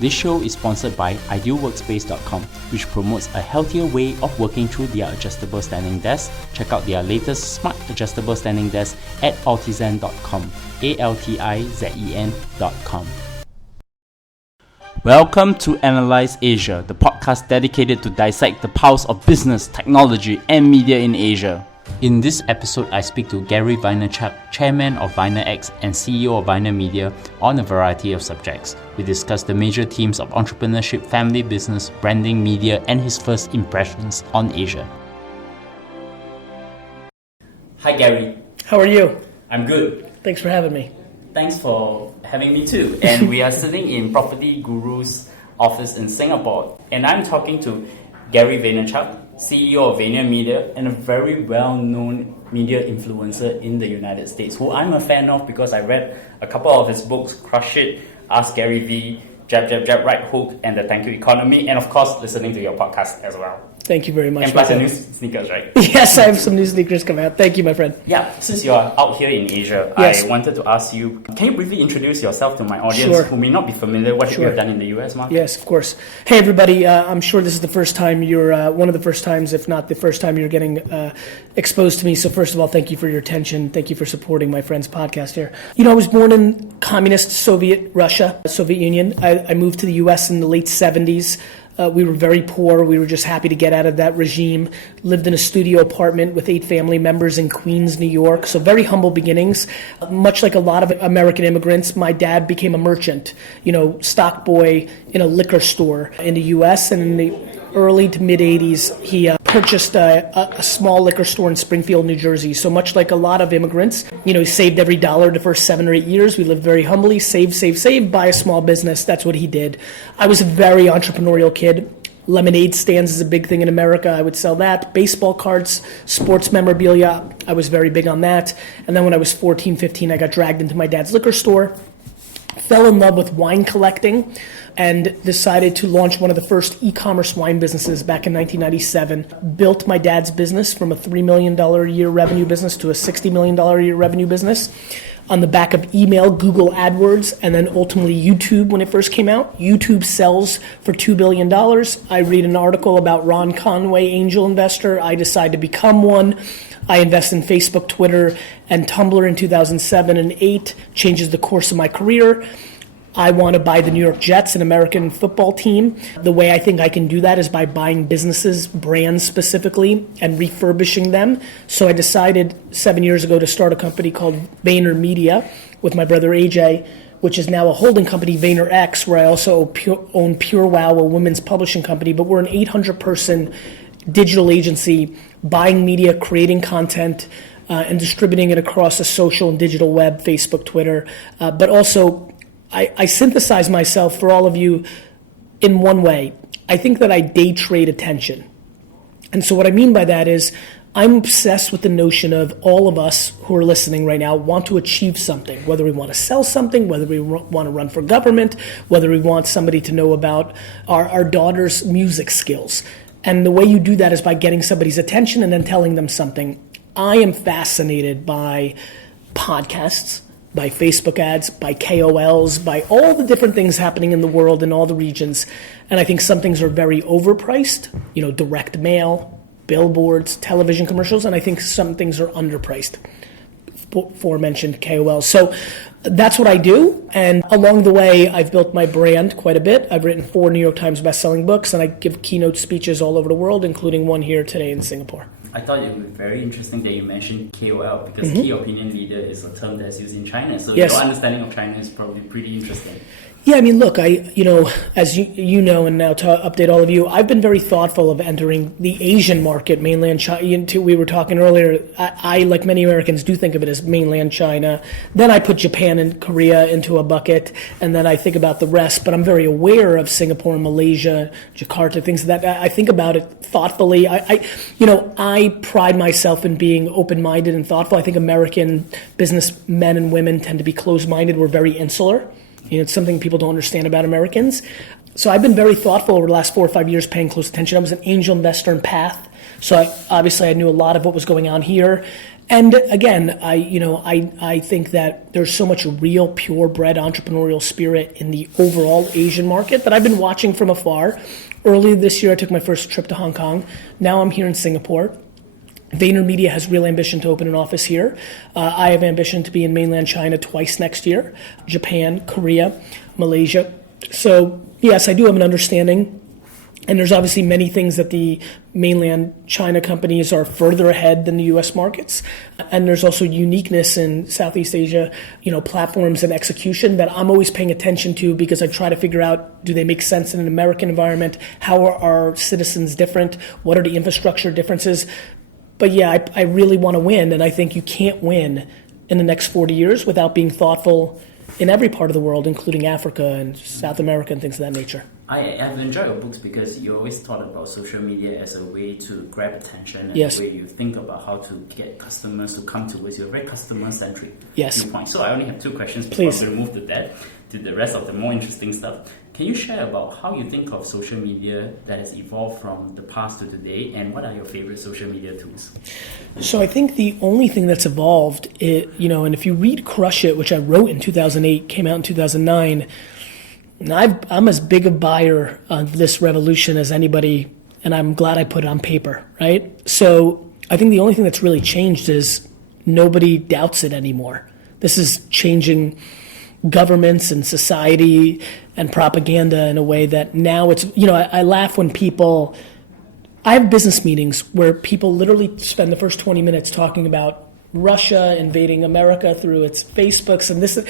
This show is sponsored by idealworkspace.com, which promotes a healthier way of working through their adjustable standing desk. Check out their latest smart adjustable standing desk at altizen.com, altizen.com. Welcome to Analyse Asia, the podcast dedicated to dissect the pulse of business, technology, and media in Asia. In this episode, I speak to Gary Vaynerchuk, chairman of Vayner and CEO of Vayner Media, on a variety of subjects. We discuss the major themes of entrepreneurship, family business, branding, media, and his first impressions on Asia. Hi, Gary. How are you? I'm good. Thanks for having me. Thanks for having me too. And we are sitting in Property Guru's office in Singapore. And I'm talking to Gary Vaynerchuk, CEO of Vayner Media, and a very well-known media influencer in the United States, who I'm a fan of because I read a couple of his books, Crush It, Ask Gary V, Jab, Jab, Jab, Right Hook, and The Thank You Economy, and of course, listening to your podcast as well. Thank you very much. And plus your new sneakers, right? Yes, I have some new sneakers coming out. Thank you, my friend. Yeah, since you're out here in Asia, yes. I wanted to ask you, can you briefly introduce yourself to my audience who may not be familiar with what you have done in the US market? Yes, of course. Hey, everybody. I'm sure this is the first time you're, one of the first times, if not the first time you're getting exposed to me. So first of all, thank you for your attention. Thank you for supporting my friend's podcast here. You know, I was born in communist Soviet Russia, Soviet Union. I moved to the US in the late 70s. We were very poor. We were just happy to get out of that regime. Lived in a studio apartment with 8 family members in Queens, New York. So very humble beginnings. Much like a lot of American immigrants, my dad became a merchant, stock boy in a liquor store in the U.S. And in the early to mid 80s, he purchased a small liquor store in Springfield, New Jersey. So much like a lot of immigrants, he saved every dollar the first 7 or 8 years. We lived very humbly, save, buy a small business. That's what he did. I was a very entrepreneurial kid. Lemonade stands is a big thing in America. I would sell that. Baseball cards, sports memorabilia. I was very big on that. And then when I was 14, 15, I got dragged into my dad's liquor store. Fell in love with wine collecting and decided to launch one of the first e-commerce wine businesses back in 1997. Built my dad's business from a $3 million a year revenue business to a $60 million a year revenue business on the back of email, Google AdWords, and then ultimately YouTube when it first came out. YouTube sells for $2 billion. I read an article about Ron Conway, angel investor. I decide to become one. I invest in Facebook, Twitter, and Tumblr in 2007 and 2008, changes the course of my career. I want to buy the New York Jets, an American football team. The way I think I can do that is by buying businesses, brands specifically, and refurbishing them. So I decided 7 years ago to start a company called Vayner Media with my brother AJ, which is now a holding company, Vaynerx, where I also own Pure Wow, a women's publishing company. But we're an 800-person digital agency buying media, creating content, and distributing it across the social and digital web, Facebook, Twitter. But also, I synthesize myself for all of you in one way. I think that I day trade attention. And so what I mean by that is I'm obsessed with the notion of all of us who are listening right now want to achieve something, whether we want to sell something, whether we want to run for government, whether we want somebody to know about our daughter's music skills. And the way you do that is by getting somebody's attention and then telling them something. I am fascinated by podcasts, by Facebook ads, by KOLs, by all the different things happening in the world in all the regions. And I think some things are very overpriced, direct mail, billboards, television commercials, and I think some things are underpriced, aforementioned KOLs. So that's what I do. And along the way, I've built my brand quite a bit. I've written 4 New York Times best-selling books, and I give keynote speeches all over the world, including one here today in Singapore. I thought it was very interesting that you mentioned KOL because key opinion leader is a term that's used in China. So your understanding of China is probably pretty interesting. Yeah, I mean, look, as you know, and now to update all of you, I've been very thoughtful of entering the Asian market, mainland China. We were talking earlier, I, like many Americans, do think of it as mainland China. Then I put Japan and Korea into a bucket, and then I think about the rest. But I'm very aware of Singapore, Malaysia, Jakarta, things like that. I think about it thoughtfully. I pride myself in being open-minded and thoughtful. I think American businessmen and women tend to be closed-minded. We're very insular. It's something people don't understand about Americans. So I've been very thoughtful over the last 4 or 5 years, paying close attention. I was an angel investor in Path. So obviously I knew a lot of what was going on here. And again, I think that there's so much real purebred entrepreneurial spirit in the overall Asian market that I've been watching from afar. Earlier this year, I took my first trip to Hong Kong. Now I'm here in Singapore. Vayner Media has real ambition to open an office here. I have ambition to be in mainland China twice next year, Japan, Korea, Malaysia. So yes, I do have an understanding. And there's obviously many things that the mainland China companies are further ahead than the U.S. markets. And there's also uniqueness in Southeast Asia, platforms and execution that I'm always paying attention to because I try to figure out, do they make sense in an American environment? How are our citizens different? What are the infrastructure differences? But yeah, I really want to win. And I think you can't win in the next 40 years without being thoughtful in every part of the world, including Africa and South America and things of that nature. I have enjoyed your books because you always thought about social media as a way to grab attention and Yes. the way you think about how to get customers to come towards you. A very customer-centric Yes. viewpoint. So I only have two questions before Please. we move to the rest of the more interesting stuff. Can you share about how you think of social media that has evolved from the past to today, and what are your favorite social media tools? So I think the only thing that's evolved, and if you read Crush It, which I wrote in 2008, came out in 2009, and I'm as big a buyer of this revolution as anybody, and I'm glad I put it on paper, right? So I think the only thing that's really changed is nobody doubts it anymore. This is changing governments and society and propaganda in a way that now it's, I laugh when I have business meetings where people literally spend the first 20 minutes talking about Russia invading America through its Facebooks and this, and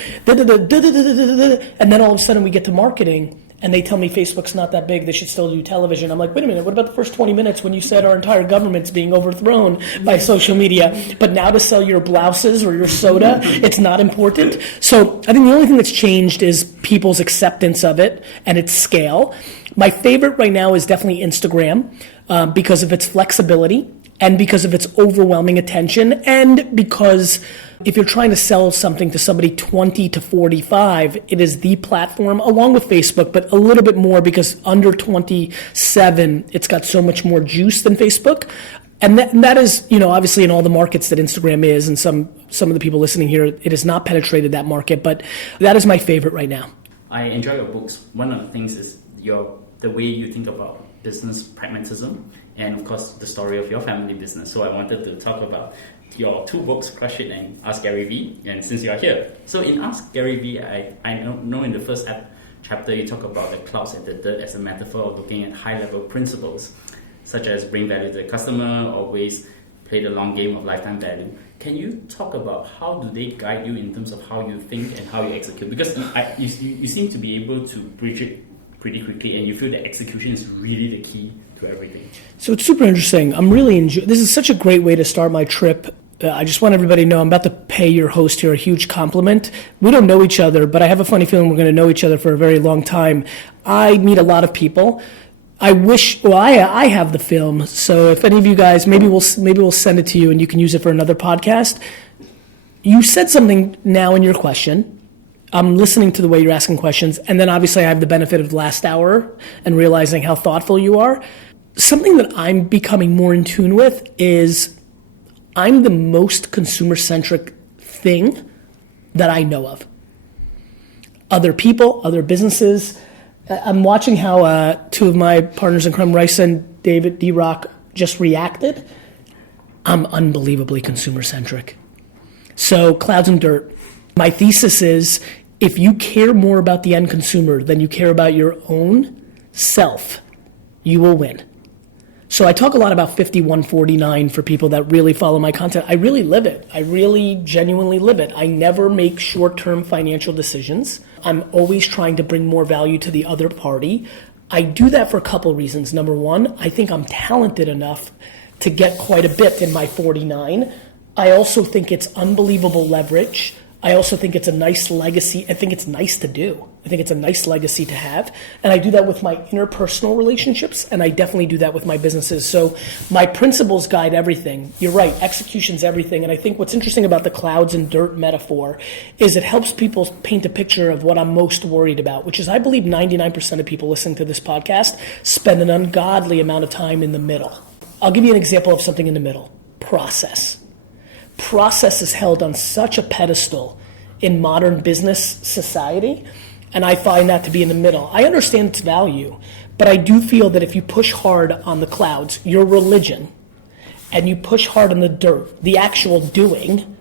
then all of a sudden we get to marketing and they tell me Facebook's not that big, they should still do television. I'm like, wait a minute, what about the first 20 minutes when you said our entire government's being overthrown by social media? But now to sell your blouses or your soda, it's not important. So I think the only thing that's changed is people's acceptance of it and its scale. My favorite right now is definitely Instagram because of its flexibility and because of its overwhelming attention, and because if you're trying to sell something to somebody 20 to 45, it is the platform, along with Facebook, but a little bit more because under 27, it's got so much more juice than Facebook. And that is, obviously in all the markets that Instagram is, and some of the people listening here, it has not penetrated that market, but that is my favorite right now. I enjoy your books. One of the things is the way you think about business pragmatism, and of course the story of your family business. So I wanted to talk about your two books, Crush It and Ask Gary Vee, and since you are here. So in Ask Gary Vee, I know in the first chapter you talk about the clouds and the dirt as a metaphor of looking at high-level principles, such as bring value to the customer, always play the long game of lifetime value. Can you talk about how do they guide you in terms of how you think and how you execute? Because you seem to be able to bridge it pretty quickly, and you feel that execution is really the key to everything. So it's super interesting. I'm really enjoying. This is such a great way to start my trip. I just want everybody to know I'm about to pay your host here a huge compliment. We don't know each other, but I have a funny feeling we're going to know each other for a very long time. I meet a lot of people. I have the film, so if any of you guys, maybe we'll send it to you and you can use it for another podcast. You said something now in your question. I'm listening to the way you're asking questions, and then obviously I have the benefit of the last hour and realizing how thoughtful you are. Something that I'm becoming more in tune with is I'm the most consumer-centric thing that I know of. Other people, other businesses. I'm watching how two of my partners in crime, Rice and David D-Rock, just reacted. I'm unbelievably consumer-centric. So clouds and dirt. My thesis is if you care more about the end consumer than you care about your own self, you will win. So I talk a lot about 5149 for people that really follow my content. I really live it. I really genuinely live it. I never make short-term financial decisions. I'm always trying to bring more value to the other party. I do that for a couple reasons. Number one, I think I'm talented enough to get quite a bit in my 49. I also think it's unbelievable leverage. I also think it's a nice legacy. I think it's nice to do. I think it's a nice legacy to have. And I do that with my interpersonal relationships, and I definitely do that with my businesses. So my principles guide everything. You're right, execution's everything. And I think what's interesting about the clouds and dirt metaphor is it helps people paint a picture of what I'm most worried about, which is I believe 99% of people listening to this podcast spend an ungodly amount of time in the middle. I'll give you an example of something in the middle. Process. process is held on such a pedestal in modern business society, and I find that to be in the middle. I understand its value, but I do feel that if you push hard on the clouds, your religion, and you push hard on the dirt, the actual doing,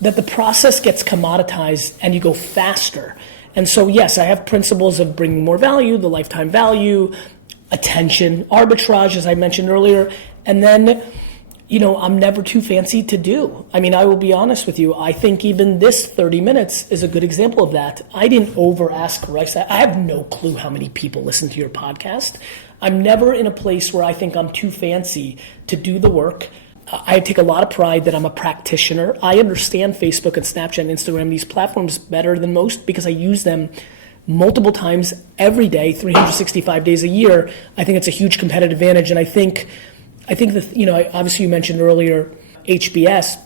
that the process gets commoditized and you go faster. And so, yes, I have principles of bringing more value, the lifetime value, attention, arbitrage, as I mentioned earlier, and then, I'm never too fancy to do. I mean, I will be honest with you. I think even this 30 minutes is a good example of that. I didn't over-ask Rex. I have no clue how many people listen to your podcast. I'm never in a place where I think I'm too fancy to do the work. I take a lot of pride that I'm a practitioner. I understand Facebook and Snapchat and Instagram, these platforms, better than most because I use them multiple times every day, 365 days a year. I think it's a huge competitive advantage, and I think that, obviously you mentioned earlier HBS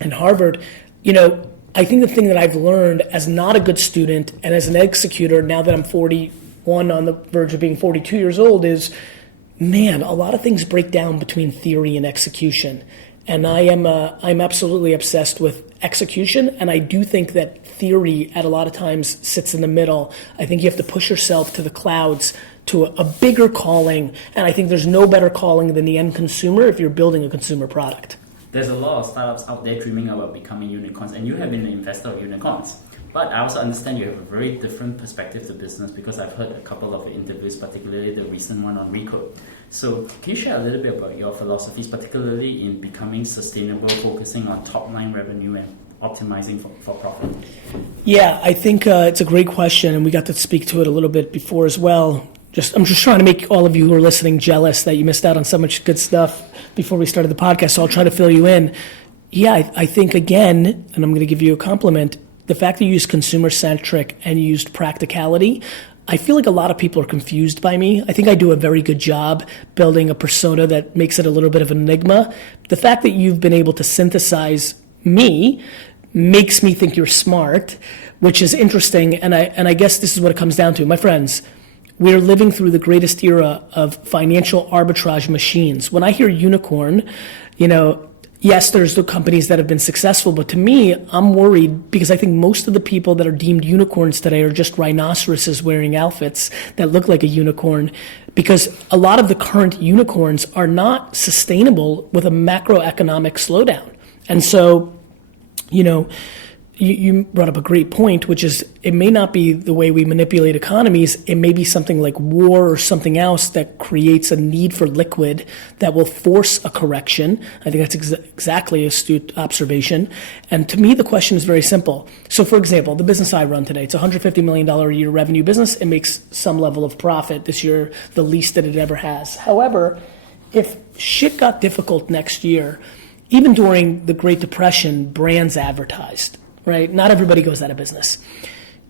and Harvard. I think the thing that I've learned as not a good student and as an executor, now that I'm 41 on the verge of being 42 years old, is, man, a lot of things break down between theory and execution. And I'm absolutely obsessed with execution, and I do think that theory at a lot of times sits in the middle. I think you have to push yourself to the clouds, to a bigger calling, and I think there's no better calling than the end consumer if you're building a consumer product. There's a lot of startups out there dreaming about becoming unicorns, and you have been an investor of unicorns. But I also understand you have a very different perspective to business because I've heard a couple of interviews, particularly the recent one on Recode. So can you share a little bit about your philosophies, particularly in becoming sustainable, focusing on top-line revenue and optimizing for profit? Yeah, I think it's a great question, and we got to speak to it a little bit before as well. I'm just trying to make all of you who are listening jealous that you missed out on so much good stuff before we started the podcast, so I'll try to fill you in. Yeah, I think, again, and I'm going to give you a compliment, the fact that you used consumer-centric and you used practicality, I feel like a lot of people are confused by me. I think I do a very good job building a persona that makes it a little bit of an enigma. The fact that you've been able to synthesize me makes me think you're smart, which is interesting, and I guess this is what it comes down to. My friends, we're living through the greatest era of financial arbitrage machines. When I hear unicorn, yes, there's the companies that have been successful, but to me, I'm worried because I think most of the people that are deemed unicorns today are just rhinoceroses wearing outfits that look like a unicorn, because a lot of the current unicorns are not sustainable with a macroeconomic slowdown. And so, you brought up a great point, which is it may not be the way we manipulate economies. It may be something like war or something else that creates a need for liquid that will force a correction. I think that's exactly an astute observation. And to me, the question is very simple. So, for example, the business I run today, it's a $150 million a year revenue business. It makes some level of profit this year, the least that it ever has. However, if shit got difficult next year, even during the Great Depression, brands advertised. Right? Not everybody goes out of business.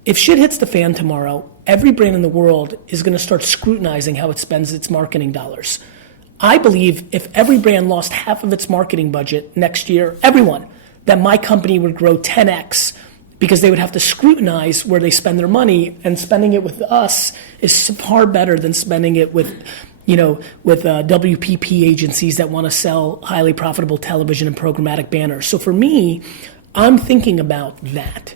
If shit hits the fan tomorrow, every brand in the world is going to start scrutinizing how it spends its marketing dollars. I believe if every brand lost half of its marketing budget next year, everyone, that my company would grow 10x because they would have to scrutinize where they spend their money, and spending it with us is far better than spending it with WPP agencies that want to sell highly profitable television and programmatic banners. So for me, I'm thinking about that.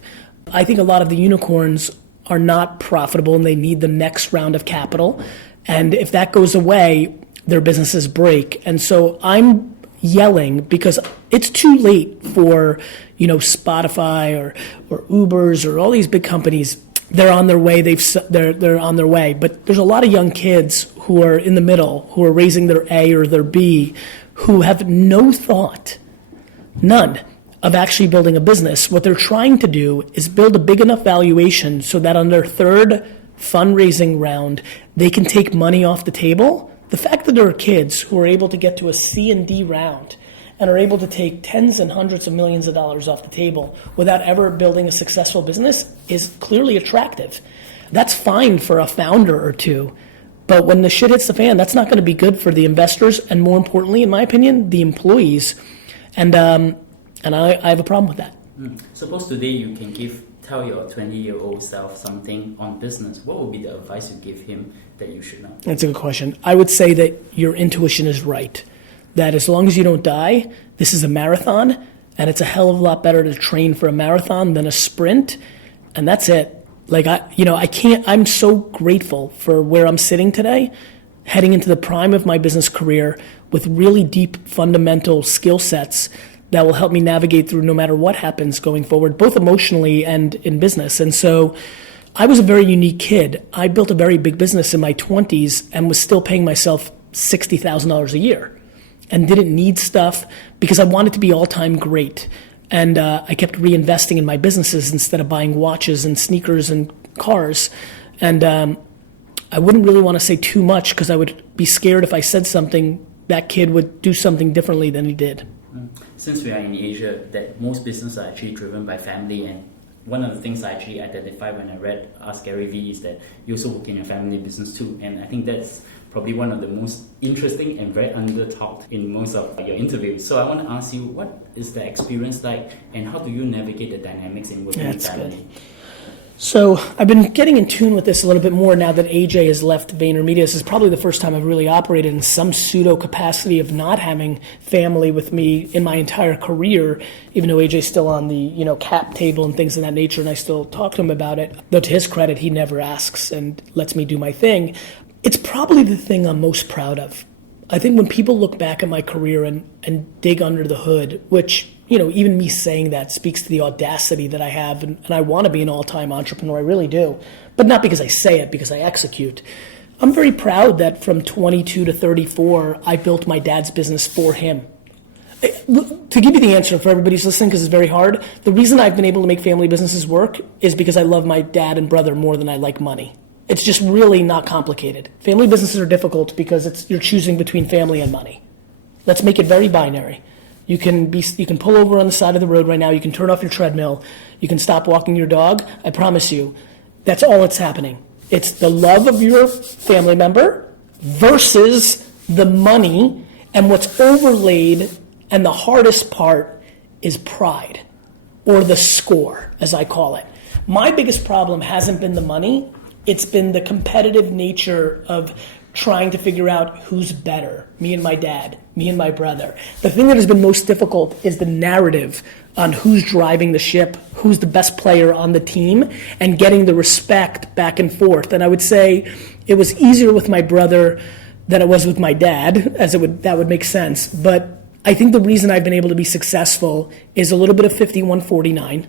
I think a lot of the unicorns are not profitable and they need the next round of capital. And if that goes away, their businesses break. And so I'm yelling because it's too late for, Spotify or Ubers or all these big companies. They're on their way. They're on their way. But there's a lot of young kids who are in the middle, who are raising their A or their B, who have no thought, none, of actually building a business. What they're trying to do is build a big enough valuation so that on their third fundraising round, they can take money off the table. The fact that there are kids who are able to get to a C and D round and are able to take tens and hundreds of millions of dollars off the table without ever building a successful business is clearly attractive. That's fine for a founder or two, but when the shit hits the fan, that's not going to be good for the investors and, more importantly, in my opinion, the employees. And I have a problem with that. Suppose today you can tell your 20-year-old self something on business. What would be the advice you give him that you should know? That's a good question. I would say that your intuition is right. That as long as you don't die, this is a marathon, And it's a hell of a lot better to train for a marathon than a sprint. And that's it. Like, I'm so grateful for where I'm sitting today, heading into the prime of my business career with really deep fundamental skill sets that will help me navigate through no matter what happens going forward, both emotionally and in business. And so I was a very unique kid. I built a very big business in my 20s and was still paying myself $60,000 a year and didn't need stuff because I wanted to be all-time great. And I kept reinvesting in my businesses instead of buying watches and sneakers and cars. And I wouldn't really want to say too much because I would be scared if I said something, that kid would do something differently than he did. Since we are in Asia, that most businesses are actually driven by family, and one of the things I actually identified when I read Ask Gary Vee is that you also work in a family business too, and I think that's probably one of the most interesting and very under-talked in most of your interviews. So I want to ask you, what is the experience like, and how do you navigate the dynamics in working with family? Good. So I've been getting in tune with this a little bit more now that AJ has left VaynerMedia. This is probably the first time I've really operated in some pseudo capacity of not having family with me in my entire career, even though AJ's still on the cap table and things of that nature, and I still talk to him about it. Though to his credit, he never asks and lets me do my thing. It's probably the thing I'm most proud of. I think when people look back at my career and dig under the hood, which even me saying that speaks to the audacity that I have, and I want to be an all-time entrepreneur, I really do. But not because I say it, because I execute. I'm very proud that from 22 to 34, I built my dad's business for him. To give you the answer for everybody who's listening, because it's very hard, the reason I've been able to make family businesses work is because I love my dad and brother more than I like money. It's just really not complicated. Family businesses are difficult because you're choosing between family and money. Let's make it very binary. You can pull over on the side of the road right now. You can turn off your treadmill. You can stop walking your dog. I promise you, that's all that's happening. It's the love of your family member versus the money, and what's overlaid, and the hardest part is pride, or the score, as I call it. My biggest problem hasn't been the money. It's been the competitive nature of trying to figure out who's better, me and my dad, me and my brother. The thing that has been most difficult is the narrative on who's driving the ship, who's the best player on the team, and getting the respect back and forth. And I would say it was easier with my brother than it was with my dad, that would make sense. But I think the reason I've been able to be successful is a little bit of 51-49.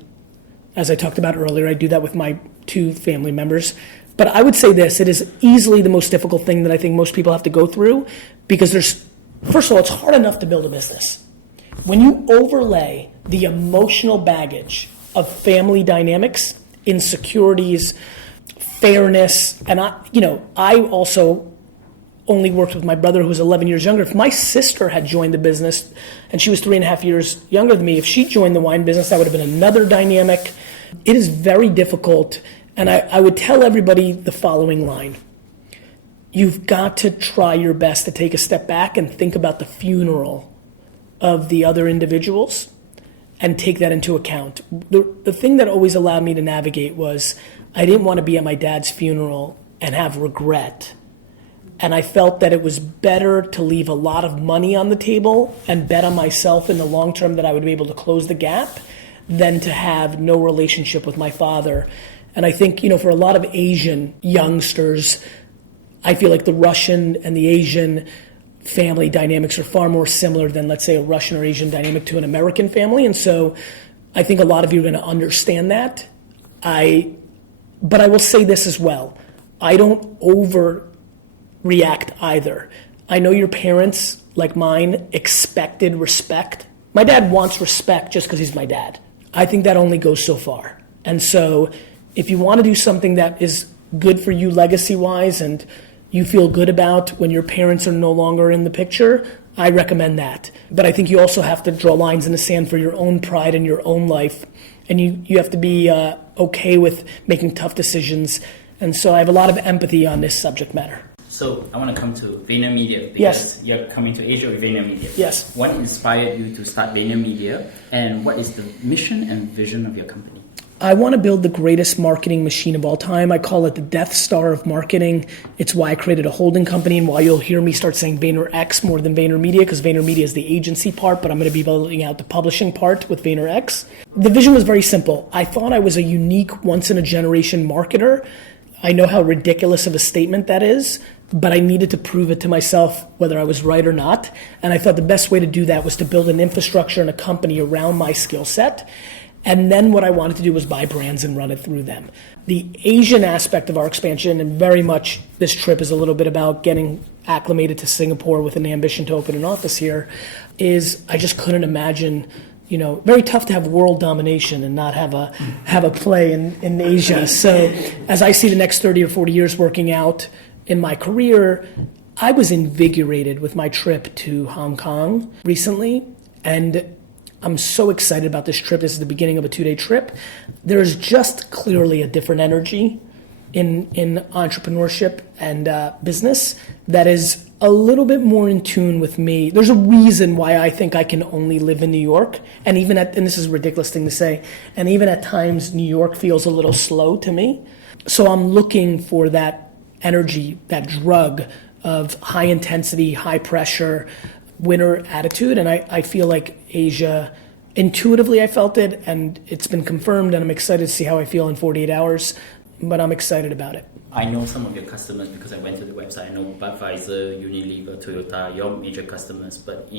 As I talked about earlier, I do that with my two family members. But I would say this, it is easily the most difficult thing that I think most people have to go through, because first of all, it's hard enough to build a business. When you overlay the emotional baggage of family dynamics, insecurities, fairness, and I also only worked with my brother who was 11 years younger. If my sister had joined the business, and she was 3.5 years younger than me, if she joined the wine business, that would have been another dynamic. It is very difficult. And I would tell everybody the following line. You've got to try your best to take a step back and think about the funeral of the other individuals and take that into account. The thing that always allowed me to navigate was I didn't want to be at my dad's funeral and have regret. And I felt that it was better to leave a lot of money on the table and bet on myself in the long term that I would be able to close the gap than to have no relationship with my father. And I think, for a lot of Asian youngsters, I feel like the Russian and the Asian family dynamics are far more similar than, let's say, a Russian or Asian dynamic to an American family. And so I think a lot of you are going to understand that. But I will say this as well. I don't overreact either. I know your parents, like mine, expected respect. My dad wants respect just because he's my dad. I think that only goes so far. And so if you want to do something that is good for you legacy-wise and you feel good about when your parents are no longer in the picture, I recommend that. But I think you also have to draw lines in the sand for your own pride in your own life. And you have to be okay with making tough decisions. And so I have a lot of empathy on this subject matter. So I want to come to VaynerMedia because Yes. You're coming to Asia with VaynerMedia. Yes. What inspired you to start VaynerMedia, and what is the mission and vision of your company? I want to build the greatest marketing machine of all time. I call it the Death Star of marketing. It's why I created a holding company, and why you'll hear me start saying VaynerX more than VaynerMedia, because VaynerMedia is the agency part, but I'm going to be building out the publishing part with VaynerX. The vision was very simple. I thought I was a unique, once-in-a-generation marketer. I know how ridiculous of a statement that is, but I needed to prove it to myself whether I was right or not. And I thought the best way to do that was to build an infrastructure and a company around my skill set. And then what I wanted to do was buy brands and run it through them. The Asian aspect of our expansion, and very much this trip is a little bit about getting acclimated to Singapore with an ambition to open an office here, is I just couldn't imagine, very tough to have world domination and not have a play in Asia. So as I see the next 30 or 40 years working out in my career, I was invigorated with my trip to Hong Kong recently, and I'm so excited about this trip. This is the beginning of a 2-day trip. There's just clearly a different energy in entrepreneurship and business that is a little bit more in tune with me. There's a reason why I think I can only live in New York, and this is a ridiculous thing to say, and even at times New York feels a little slow to me. So I'm looking for that energy, that drug of high intensity, high pressure, winner attitude, and I feel like Asia, intuitively I felt it, and it's been confirmed, and I'm excited to see how I feel in 48 hours, but I'm excited about it. I know some of your customers because I went to the website. I know Budweiser, Unilever, Toyota, your major customers, but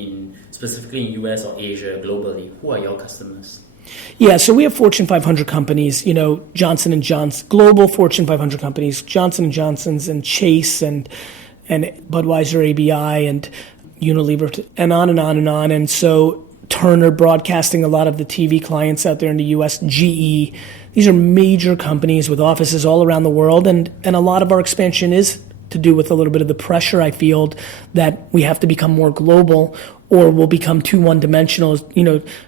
specifically in US or Asia, globally, who are your customers? Yeah, so we have Fortune 500 companies, Johnson & Johnson, global Fortune 500 companies, Johnson & Johnson's and Chase and Budweiser ABI and Unilever, and on and on and on. And so Turner Broadcasting, a lot of the TV clients out there in the US, GE, these are major companies with offices all around the world. And a lot of our expansion is to do with a little bit of the pressure I feel that we have to become more global or we'll become too one-dimensional.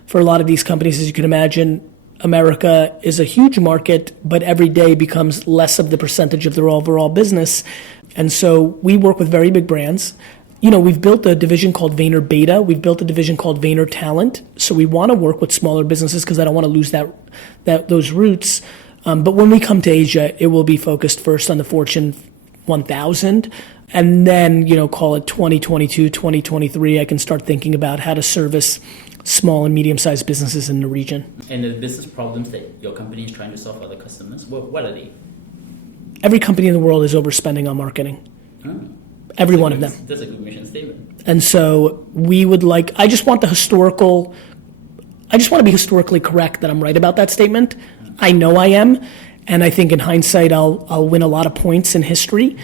For a lot of these companies, as you can imagine, America is a huge market, but every day becomes less of the percentage of their overall business. And so we work with very big brands. We've built a division called Vayner Beta. We've built a division called Vayner Talent. So we want to work with smaller businesses because I don't want to lose those roots. But when we come to Asia, it will be focused first on the Fortune 1000. And then, call it 2022, 2023, I can start thinking about how to service small and medium-sized businesses in the region. And the business problems that your company is trying to solve for the customers, what are they? Every company in the world is overspending on marketing. Every one of them. That's a good mission statement. And so I just want to be historically correct that I'm right about that statement. I know I am. And I think in hindsight, I'll win a lot of points in history.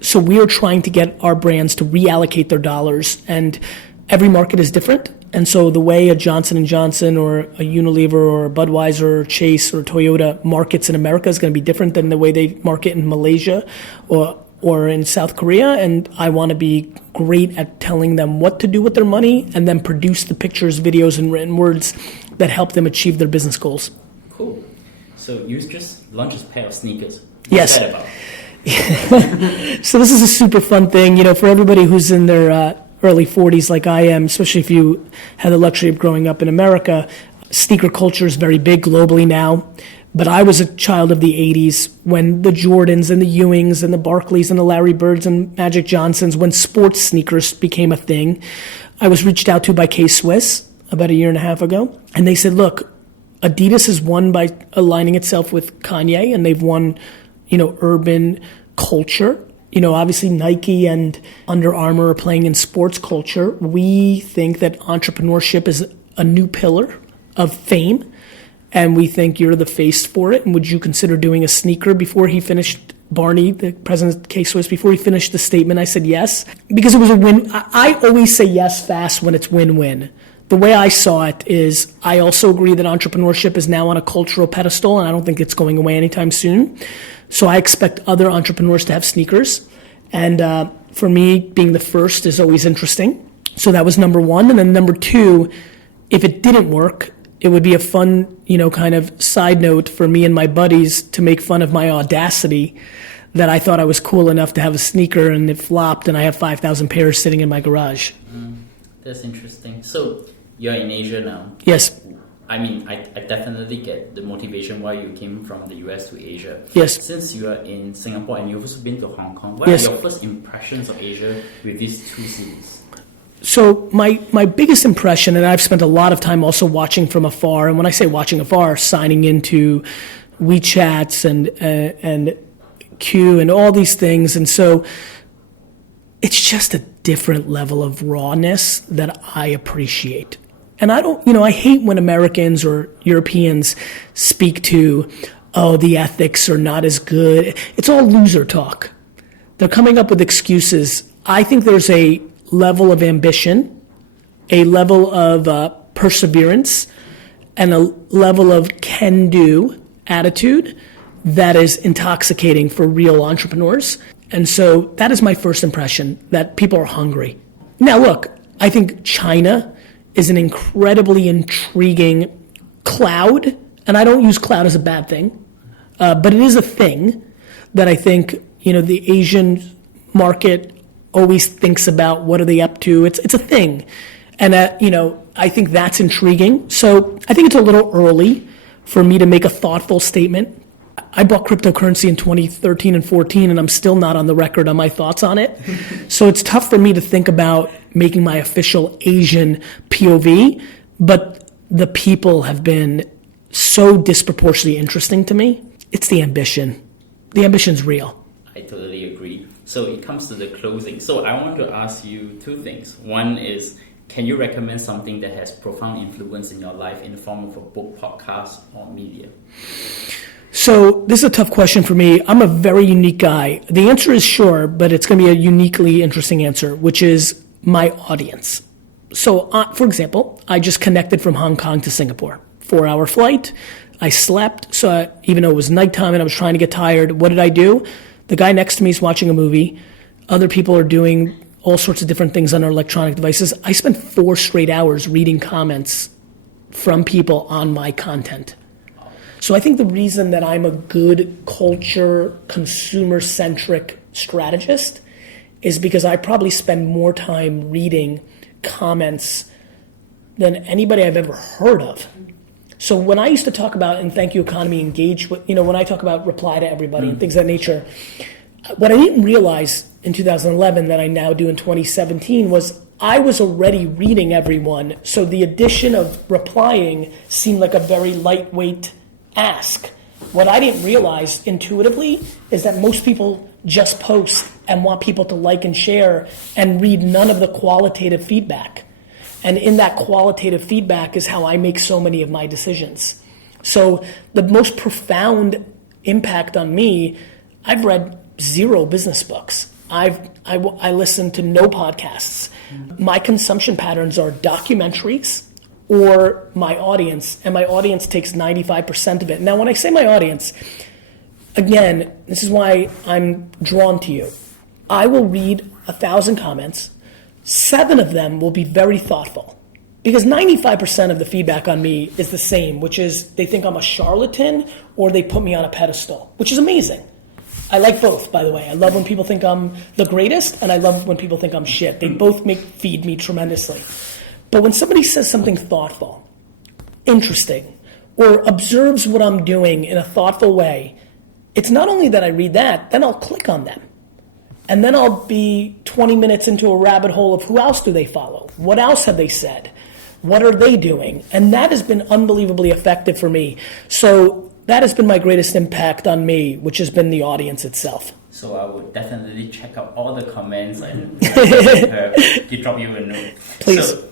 So we are trying to get our brands to reallocate their dollars, and every market is different. And so the way a Johnson & Johnson or a Unilever or a Budweiser or Chase or Toyota markets in America is going to be different than the way they market in Malaysia or in South Korea. And I want to be great at telling them what to do with their money and then produce the pictures, videos, and written words that help them achieve their business goals. Cool. So you just launched a pair of sneakers. Yes. What's that about? So this is a super fun thing, for everybody who's in their early 40s like I am, especially if you had the luxury of growing up in America. Sneaker culture is very big globally now. But I was a child of the 80s when the Jordans and the Ewings and the Barclays and the Larry Birds and Magic Johnsons, when sports sneakers became a thing. I was reached out to by K-Swiss about a year and a half ago. And they said, look, Adidas has won by aligning itself with Kanye, and they've won, urban culture. Obviously Nike and Under Armour are playing in sports culture. We think that entrepreneurship is a new pillar of fame, and we think you're the face for it. And would you consider doing a sneaker? Before he finished, Barney, the president of K-Swiss, before he finished the statement, I said yes, because it was a win. I always say yes fast when it's win-win. The way I saw it is I also agree that entrepreneurship is now on a cultural pedestal, and I don't think it's going away anytime soon. So I expect other entrepreneurs to have sneakers. And for me, being the first is always interesting. So that was number one. And then number two, if it didn't work, it would be a fun, kind of side note for me and my buddies to make fun of my audacity that I thought I was cool enough to have a sneaker and it flopped and I have 5,000 pairs sitting in my garage. That's interesting. So you're in Asia now. Yes. I mean, I definitely get the motivation why you came from the US to Asia. Yes. Since you are in Singapore and you've also been to Hong Kong, what Yes. are your first impressions of Asia with these two cities? So my biggest impression, and I've spent a lot of time also watching from afar, and when I say watching afar, signing into WeChats and Q and all these things, and so it's just a different level of rawness that I appreciate. And I hate when Americans or Europeans speak to, oh, the ethics are not as good. It's all loser talk. They're coming up with excuses. I think there's a level of ambition, a level of perseverance, and a level of can-do attitude that is intoxicating for real entrepreneurs. And so that is my first impression, that people are hungry. Now look, I think China is an incredibly intriguing cloud, and I don't use cloud as a bad thing, but it is a thing that I think, the Asian market always thinks about what are they up to. It's a thing. And, I think that's intriguing. So I think it's a little early for me to make a thoughtful statement. I bought cryptocurrency in 2013 and 14, and I'm still not on the record on my thoughts on it. So it's tough for me to think about making my official Asian POV, but the people have been so disproportionately interesting to me. It's the ambition. The ambition's real. I totally agree. So it comes to the closing. So I want to ask you two things. One is, can you recommend something that has profound influence in your life in the form of a book, podcast, or media? So this is a tough question for me. I'm a very unique guy. The answer is sure, but it's going to be a uniquely interesting answer, which is my audience. So, for example, I just connected from Hong Kong to Singapore. 4-hour flight. I slept, so even though it was nighttime and I was trying to get tired, what did I do? The guy next to me is watching a movie. Other people are doing all sorts of different things on their electronic devices. I spent 4 straight hours reading comments from people on my content. So I think the reason that I'm a good culture, consumer-centric strategist is because I probably spend more time reading comments than anybody I've ever heard of. So when I used to talk about, and thank you economy, engage with, when I talk about reply to everybody and things of that nature, what I didn't realize in 2011 that I now do in 2017 was I was already reading everyone. So the addition of replying seemed like a very lightweight ask. What I didn't realize intuitively is that most people just post and want people to like and share and read none of the qualitative feedback. And in that qualitative feedback is how I make so many of my decisions. So the most profound impact on me, I've read 0 business books. I listen to no podcasts. My consumption patterns are documentaries or my audience, and my audience takes 95% of it. Now, when I say my audience, again, this is why I'm drawn to you. I will read 1,000 comments. 7 of them will be very thoughtful, because 95% of the feedback on me is the same, which is they think I'm a charlatan or they put me on a pedestal, which is amazing. I like both, by the way. I love when people think I'm the greatest, and I love when people think I'm shit. They both feed me tremendously. But when somebody says something thoughtful, interesting, or observes what I'm doing in a thoughtful way, it's not only that I read that, then I'll click on them. And then I'll be 20 minutes into a rabbit hole of who else do they follow? What else have they said? What are they doing? And that has been unbelievably effective for me. So that has been my greatest impact on me, which has been the audience itself. So I would definitely check out all the comments and to drop you a note. Please. So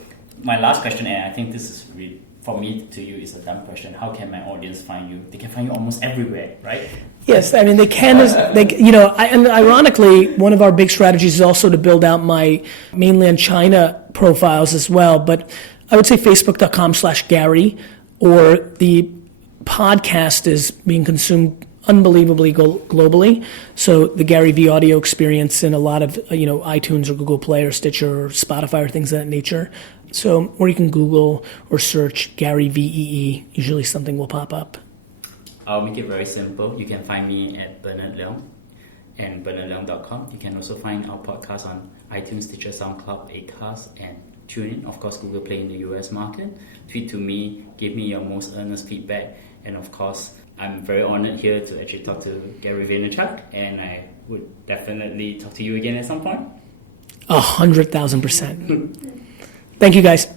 my last question, and I think this is really, for me to you, is a dumb question. How can my audience find you? They can find you almost everywhere, right? Yes, I mean they can. And ironically, one of our big strategies is also to build out my mainland China profiles as well. But I would say Facebook.com/Gary, or the podcast is being consumed unbelievably globally. So the Gary V audio experience in a lot of iTunes or Google Play or Stitcher or Spotify or things of that nature. So, or you can Google or search Gary VEE. Usually something will pop up. I'll make it very simple. You can find me at Bernard Leung and bernardleung.com. You can also find our podcast on iTunes, Stitcher, SoundCloud, Acast, and tune in. Of course, Google Play in the US market. Tweet to me, give me your most earnest feedback. And of course, I'm very honored here to actually talk to Gary Vaynerchuk, and I would definitely talk to you again at some point. 100,000%. Thank you, guys.